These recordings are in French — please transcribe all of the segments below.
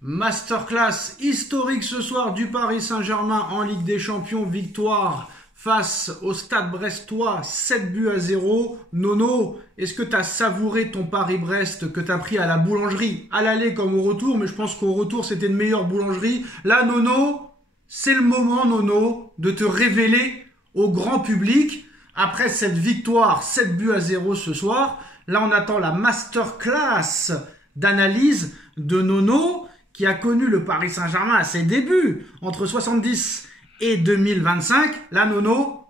Masterclass historique ce soir du Paris Saint-Germain en Ligue des Champions. Victoire face au Stade Brestois, 7-0. Nono, est-ce que tu as savouré ton Paris-Brest que tu as pris à la boulangerie, à l'aller comme au retour? Mais je pense qu'au retour, c'était une meilleure boulangerie. Là, Nono, c'est le moment, Nono, de te révéler au grand public. Après cette victoire, 7-0 ce soir, là, on attend la masterclass d'analyse de Nono, qui a connu le Paris Saint-Germain à ses débuts, entre 70 et 2025. Là, Nono,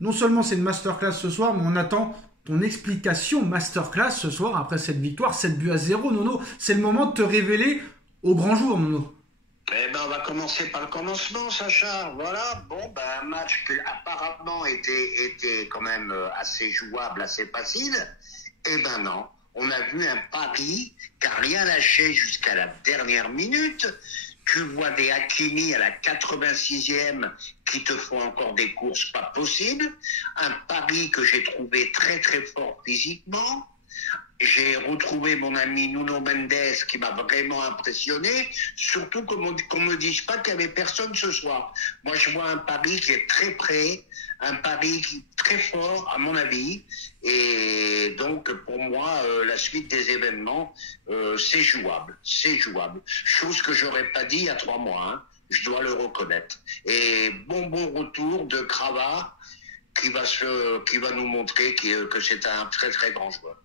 non seulement c'est une masterclass ce soir, mais on attend ton explication masterclass ce soir, après cette victoire, 7-0, Nono. C'est le moment de te révéler au grand jour, Nono. Eh ben, on va commencer par le commencement, Sacha. Voilà, bon, ben, un match qui apparemment était quand même assez jouable, assez facile. Eh ben non. On a vu un Paris qui n'a rien lâché jusqu'à la dernière minute. Tu vois des Hakimi à la 86e qui te font encore des courses pas possibles. Un Paris que j'ai trouvé très très fort physiquement. J'ai retrouvé mon ami Nuno Mendes qui m'a vraiment impressionné, surtout qu'on me dise pas qu'il y avait personne ce soir. Moi, je vois un Paris qui est très prêt, un Paris qui est très fort, à mon avis. Et donc, pour moi, la suite des événements, c'est jouable. C'est jouable. Chose que j'aurais pas dit il y a 3 mois, hein. Je dois le reconnaître. Et bon retour de Crava qui va nous montrer que c'est un très très grand joueur.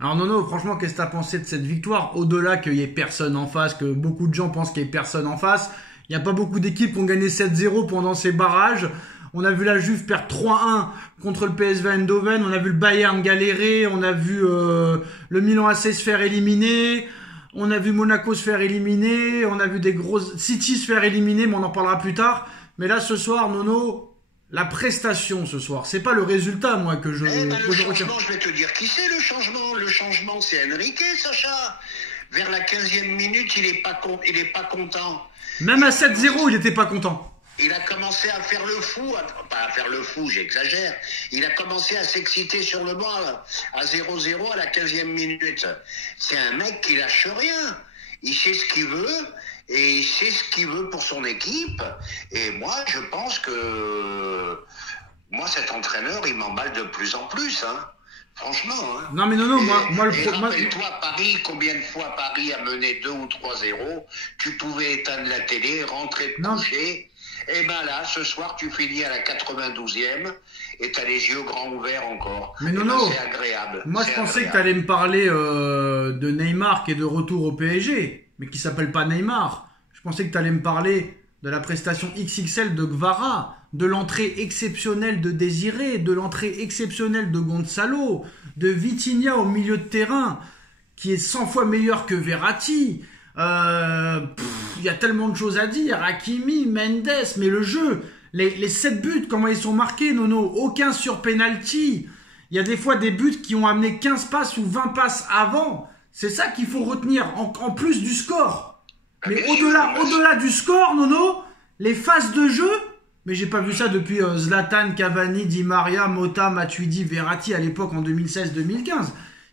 Alors Nono, franchement, qu'est-ce que tu as pensé de cette victoire? Au-delà qu'il n'y ait personne en face, que beaucoup de gens pensent qu'il n'y ait personne en face, il n'y a pas beaucoup d'équipes qui ont gagné 7-0 pendant ces barrages. On a vu la Juve perdre 3-1 contre le PSV Eindhoven, on a vu le Bayern galérer, on a vu le Milan AC se faire éliminer, on a vu Monaco se faire éliminer, on a vu des grosses City se faire éliminer, mais on en parlera plus tard. Mais là, ce soir, Nono, la prestation ce soir, c'est pas le résultat, moi, que je le retiens. changement, je vais te dire qui c'est le changement. Le changement, c'est Enrique, Sacha. Vers la 15e minute, il est pas content. Même à 7-0, il était pas content. Il a commencé à faire le fou, pas à faire le fou, j'exagère. Il a commencé à s'exciter sur le banc à 0-0 à la 15e minute. C'est un mec qui lâche rien. Il sait ce qu'il veut. Et il sait ce qu'il veut pour son équipe. Et moi, je pense que cet entraîneur, il m'emballe de plus en plus, hein. Franchement, hein. Non mais non, moi le problème. Rappelle-toi, Paris, combien de fois Paris a mené 2 ou 3-0, tu pouvais éteindre la télé, rentrer te coucher. Et ben là, ce soir, tu finis à la 92e et t'as les yeux grands ouverts encore. Mais non, c'est agréable. Moi, je pensais que t'allais me parler de Neymar qui est de retour au PSG, mais qui s'appelle pas Neymar. Je pensais que t'allais me parler de la prestation XXL de Gvara, de l'entrée exceptionnelle de Désiré, de l'entrée exceptionnelle de Gonzalo, de Vitinha au milieu de terrain, qui est 100 fois meilleur que Verratti. Il y a tellement de choses à dire. Hakimi, Mendes, mais le jeu, les 7 buts, comment ils sont marqués, Nono? Aucun sur penalty. Il y a des fois des buts qui ont amené 15 passes ou 20 passes avant. C'est ça qu'il faut retenir, en plus du score. Mais au-delà du score, Nono, les phases de jeu, mais j'ai pas vu ça depuis Zlatan, Cavani, Di Maria, Motta, Matuidi, Verratti à l'époque en 2016-2015.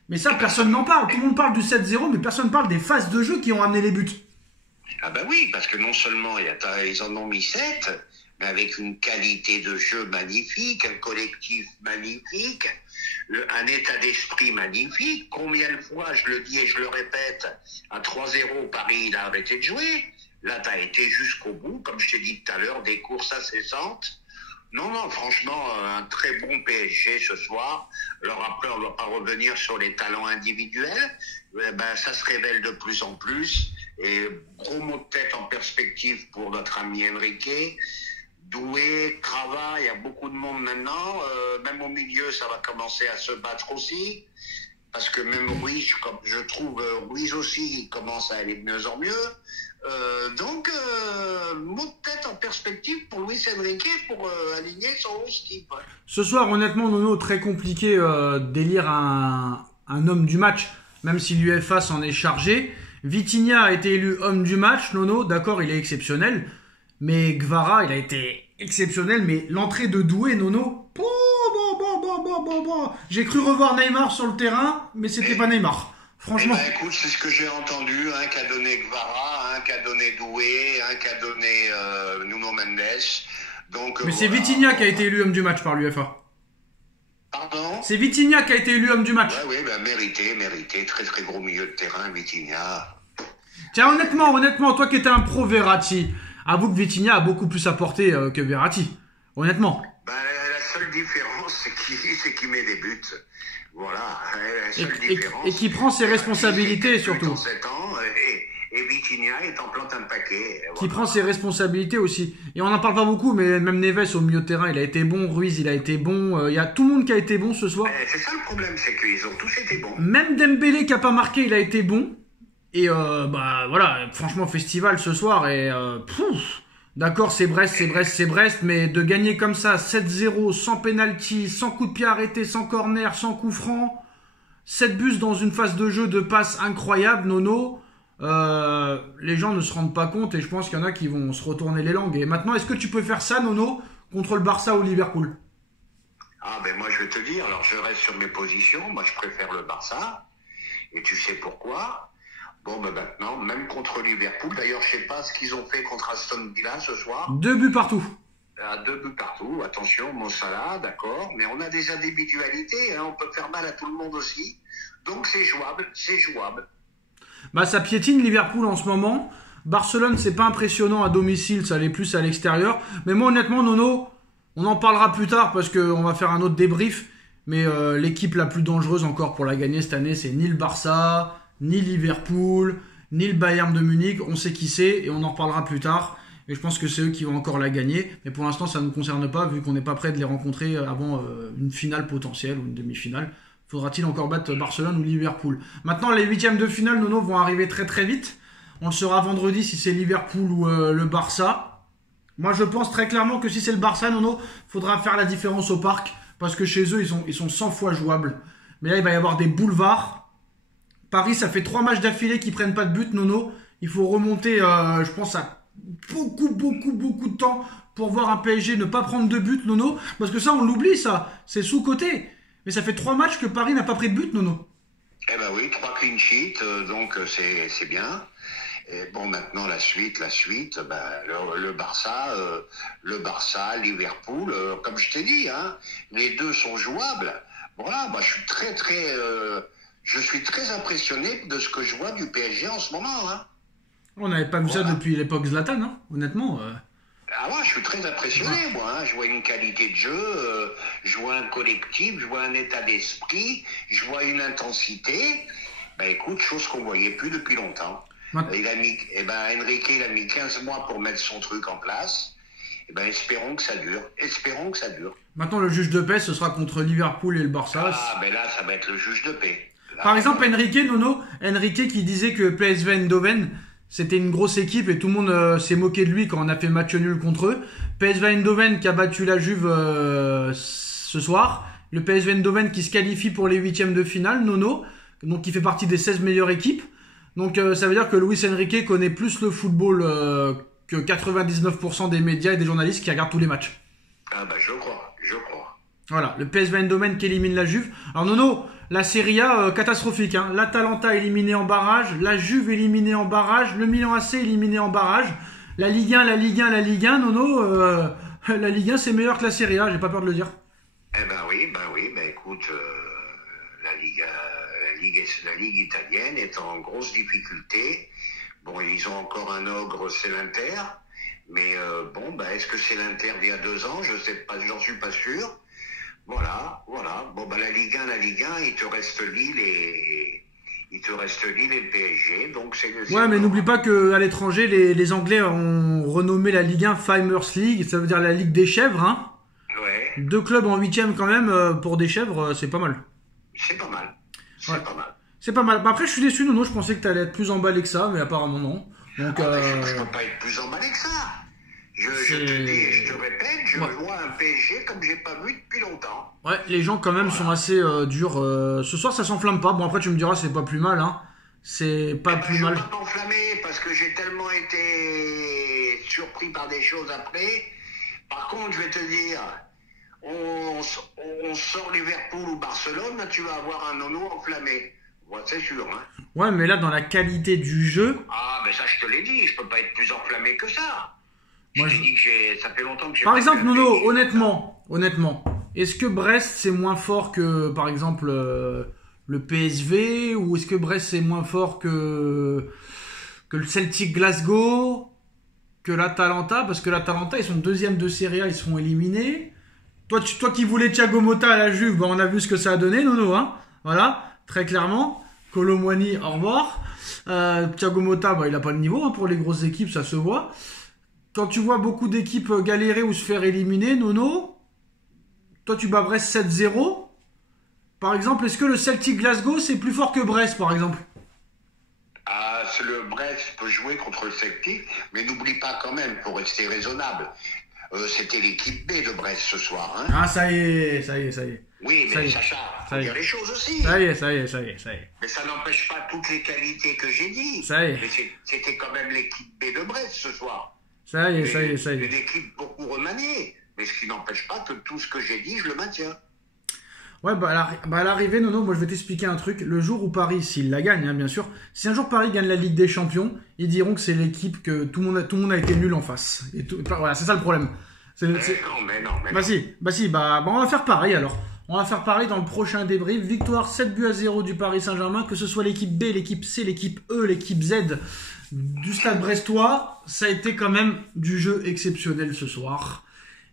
Mais ça, personne n'en parle. Tout le monde parle du 7-0, mais personne ne parle des phases de jeu qui ont amené les buts. Ah ben oui, parce que non seulement ils en ont mis 7, mais avec une qualité de jeu magnifique, un collectif magnifique, un état d'esprit magnifique. Combien de fois, je le dis et je le répète, à 3-0, Paris, il a arrêté de jouer. Là, tu as été jusqu'au bout, comme je t'ai dit tout à l'heure, des courses incessantes. Non, franchement, un très bon PSG ce soir. Alors après, on ne va pas revenir sur les talents individuels. Ça se révèle de plus en plus. Et gros mot de tête en perspective pour notre ami Enrique. Doué, Crava, il y a beaucoup de monde maintenant. Même au milieu, ça va commencer à se battre aussi. Parce que même Ruiz, comme je trouve Ruiz aussi, il commence à aller de mieux en mieux. Donc, mot de tête en perspective pour Luis Enrique pour aligner son 11 type. Ce soir, honnêtement, Nono, très compliqué d'élire un homme du match, même si l'UEFA s'en est chargé. Vitinha a été élu homme du match, Nono, d'accord, il est exceptionnel. Mais Gvara, il a été exceptionnel. Mais l'entrée de Doué, Nono, j'ai cru revoir Neymar sur le terrain, mais c'était pas Neymar. Franchement. Eh ben, écoute, c'est ce que j'ai entendu, un qu'a donné Gvara, un qu'a donné Doué, un qu'a donné Nuno Mendes. Donc, Mais c'est voilà. Vitinha qui a été élu homme du match par l'UEFA. Pardon? C'est Vitinha qui a été élu homme du match. Ouais, oui, ben, mérité. Très, très gros milieu de terrain, Vitinha. Tiens, honnêtement, toi qui étais un pro Verratti, avoue que Vitinha a beaucoup plus apporté que Verratti. Honnêtement. Ben, la seule différence, c'est qu'il met des buts. Voilà, la seule différence. Et qui prend ses responsabilités surtout. En 7 ans, et Vitinha est en plantant un paquet. Voilà. Qui prend ses responsabilités aussi. Et on n'en parle pas beaucoup, mais même Neves au milieu de terrain, il a été bon. Ruiz, il a été bon. Il y a tout le monde qui a été bon ce soir. C'est ça le problème, c'est qu'ils ont tous été bons. Même Dembélé qui a pas marqué, il a été bon. Et bah voilà, franchement, festival ce soir. Et d'accord, c'est Brest, mais de gagner comme ça, 7-0, sans penalty, sans coup de pied arrêté, sans corner, sans coup franc, 7 buts dans une phase de jeu de passe incroyable, Nono. Les gens ne se rendent pas compte et je pense qu'il y en a qui vont se retourner les langues. Et maintenant, est-ce que tu peux faire ça, Nono, contre le Barça ou Liverpool? Ah ben moi je vais te dire, alors je reste sur mes positions, moi je préfère le Barça, et tu sais pourquoi? Bon ben maintenant, même contre Liverpool, d'ailleurs je sais pas ce qu'ils ont fait contre Aston Villa ce soir. 2 buts partout. 2 buts partout, attention, Mo Salah, d'accord, mais on a des individualités, hein, on peut faire mal à tout le monde aussi, donc c'est jouable. Bah ça piétine Liverpool en ce moment. Barcelone, c'est pas impressionnant à domicile, ça l'est plus à l'extérieur. Mais moi honnêtement, Nono, on en parlera plus tard parce qu'on va faire un autre débrief. Mais l'équipe la plus dangereuse encore pour la gagner cette année, c'est ni le Barça, ni Liverpool, ni le Bayern de Munich. On sait qui c'est et on en reparlera plus tard. Et je pense que c'est eux qui vont encore la gagner. Mais pour l'instant, ça ne nous concerne pas vu qu'on n'est pas prêt de les rencontrer avant une finale potentielle ou une demi-finale. Faudra-t-il encore battre Barcelone ou Liverpool? Maintenant, les huitièmes de finale, Nono, vont arriver très très vite. On le saura vendredi si c'est Liverpool ou le Barça. Moi, je pense très clairement que si c'est le Barça, Nono, faudra faire la différence au parc. Parce que chez eux, ils sont 100 fois jouables. Mais là, il va y avoir des boulevards. Paris, ça fait 3 matchs d'affilée qui prennent pas de but, Nono. Il faut remonter, je pense, à beaucoup de temps pour voir un PSG ne pas prendre de but, Nono. Parce que ça, on l'oublie, ça. C'est sous-côté. Mais ça fait 3 matchs que Paris n'a pas pris de but, Nono. Eh ben oui, 3 clean sheets, donc c'est bien. Et bon, maintenant la suite, ben, le Barça, Liverpool, comme je t'ai dit, hein, les deux sont jouables. Voilà, moi je suis très impressionné de ce que je vois du PSG en ce moment. Hein. On n'avait pas vu ça depuis l'époque Zlatan, hein, honnêtement. Ah ouais, je suis très impressionné, moi. Hein. Je vois une qualité de jeu, je vois un collectif, je vois un état d'esprit, je vois une intensité. Ben écoute, chose qu'on voyait plus depuis longtemps. Enrique, il a mis 15 mois pour mettre son truc en place. Espérons que ça dure. Maintenant, le juge de paix, ce sera contre Liverpool et le Barça. Ah, ben là, ça va être le juge de paix. Là, par exemple, Enrique qui disait que PSV Eindhoven, c'était une grosse équipe et tout le monde s'est moqué de lui quand on a fait match nul contre eux. PSV Eindhoven qui a battu la Juve ce soir. Le PSV Eindhoven qui se qualifie pour les huitièmes de finale, Nono. Donc qui fait partie des 16 meilleures équipes. Donc ça veut dire que Luis Enrique connaît plus le football que 99% des médias et des journalistes qui regardent tous les matchs. Ah bah je crois. Voilà, le PSV Eindhoven qui élimine la Juve. Alors Nono, la Serie A catastrophique. Hein. L'Atalanta éliminée en barrage, la Juve éliminée en barrage, le Milan AC éliminé en barrage. La Ligue 1, Nono, la Ligue 1 c'est meilleur que la Serie A, j'ai pas peur de le dire. Eh ben oui, écoute, la Ligue italienne est en grosse difficulté. Bon, ils ont encore un ogre, c'est l'Inter. Mais est-ce que c'est l'Inter d'il y a 2 ans? Je sais pas, j'en suis pas sûr. Voilà. Bon, la Ligue 1, il te reste Lille et le PSG. Donc ouais, mais n'oublie pas qu'à l'étranger, les Anglais ont renommé la Ligue 1 Farmers League. Ça veut dire la Ligue des chèvres, hein. Ouais. 2 clubs en 8e quand même, pour des chèvres, c'est pas mal. C'est pas mal. C'est pas mal. Bah après, je suis déçu, Nono. Je pensais que t'allais être plus emballé que ça, mais apparemment non. Donc, je peux pas être plus emballé que ça. Je te dis et je te répète, je vois un PSG comme j'ai pas vu depuis longtemps. Ouais, les gens quand même sont assez durs. Ce soir, ça s'enflamme pas. Bon, après, tu me diras, c'est pas plus mal, hein. C'est pas plus mal. Je vais pas m'enflammer parce que j'ai tellement été surpris par des choses après. Par contre, je vais te dire, on sort Liverpool ou Barcelone, là, tu vas avoir un Nono enflammé. Ouais, c'est sûr. Hein. Ouais, mais là, dans la qualité du jeu, Ah, mais ça, je te l'ai dit, je peux pas être plus enflammé que ça. moi, Je t'ai dit que ça fait longtemps que j'ai par pas exemple, vu un Nono, pays honnêtement, est-ce que Brest c'est moins fort que, par exemple, le PSV, ou est-ce que Brest c'est moins fort que le Celtic Glasgow, que l'Atalanta, parce que l'Atalanta ils sont deuxième de Serie A, ils se font éliminer. Toi qui voulais Thiago Motta à la Juve, bah, on a vu ce que ça a donné, Nono, hein. Voilà, très clairement. Kolo Muani, au revoir. Thiago Motta, bah, il a pas le niveau hein, pour les grosses équipes, ça se voit. Quand tu vois beaucoup d'équipes galérer ou se faire éliminer, Nono, toi tu bats Brest 7-0. Par exemple, est-ce que le Celtic Glasgow c'est plus fort que Brest, par exemple? Ah, le Brest peut jouer contre le Celtic, mais n'oublie pas quand même, pour rester raisonnable, c'était l'équipe B de Brest ce soir. Hein. Ah, ça y est. Oui, Ça y mais est. Sacha, Ça faut y est. dire les choses aussi. Ça y est. Mais ça n'empêche pas toutes les qualités que j'ai dit. Ça y est. Mais c'était quand même l'équipe B de Brest ce soir. Ça y Une est. équipe beaucoup remaniée. Mais ce qui n'empêche pas que tout ce que j'ai dit, je le maintiens. Ouais, bah à l'arrivée, Nono, moi je vais t'expliquer un truc. Le jour où Paris, s'il la gagne, hein, bien sûr, si un jour Paris gagne la Ligue des Champions, ils diront que c'est l'équipe que tout le monde a été nul en face. Et voilà, c'est ça le problème. Mais non. Bah, on va faire pareil alors. On va faire pareil dans le prochain débrief. Victoire 7-0 du Paris Saint-Germain, que ce soit l'équipe B, l'équipe C, l'équipe E, l'équipe Z du Stade Brestois. Ça a été quand même du jeu exceptionnel ce soir.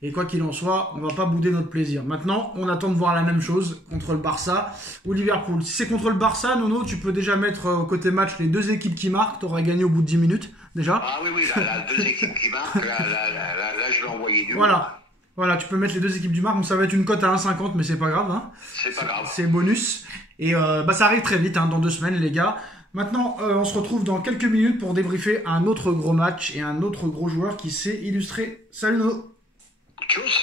Et quoi qu'il en soit, on va pas bouder notre plaisir. Maintenant, on attend de voir la même chose contre le Barça ou Liverpool. Si c'est contre le Barça, Nono, tu peux déjà mettre au côté match les deux équipes qui marquent. Tu auras gagné au bout de 10 minutes, déjà. Ah oui, là, deux équipes qui marquent, là, je vais envoyer du Voilà. Voilà, tu peux mettre les deux équipes du marque. Bon, ça va être une cote à 1,50, mais c'est pas grave. Hein. C'est pas grave. C'est bonus. Et bah, ça arrive très vite, hein, dans 2 semaines, les gars. Maintenant, on se retrouve dans quelques minutes pour débriefer un autre gros match et un autre gros joueur qui s'est illustré. Salut Nono. Tchuss.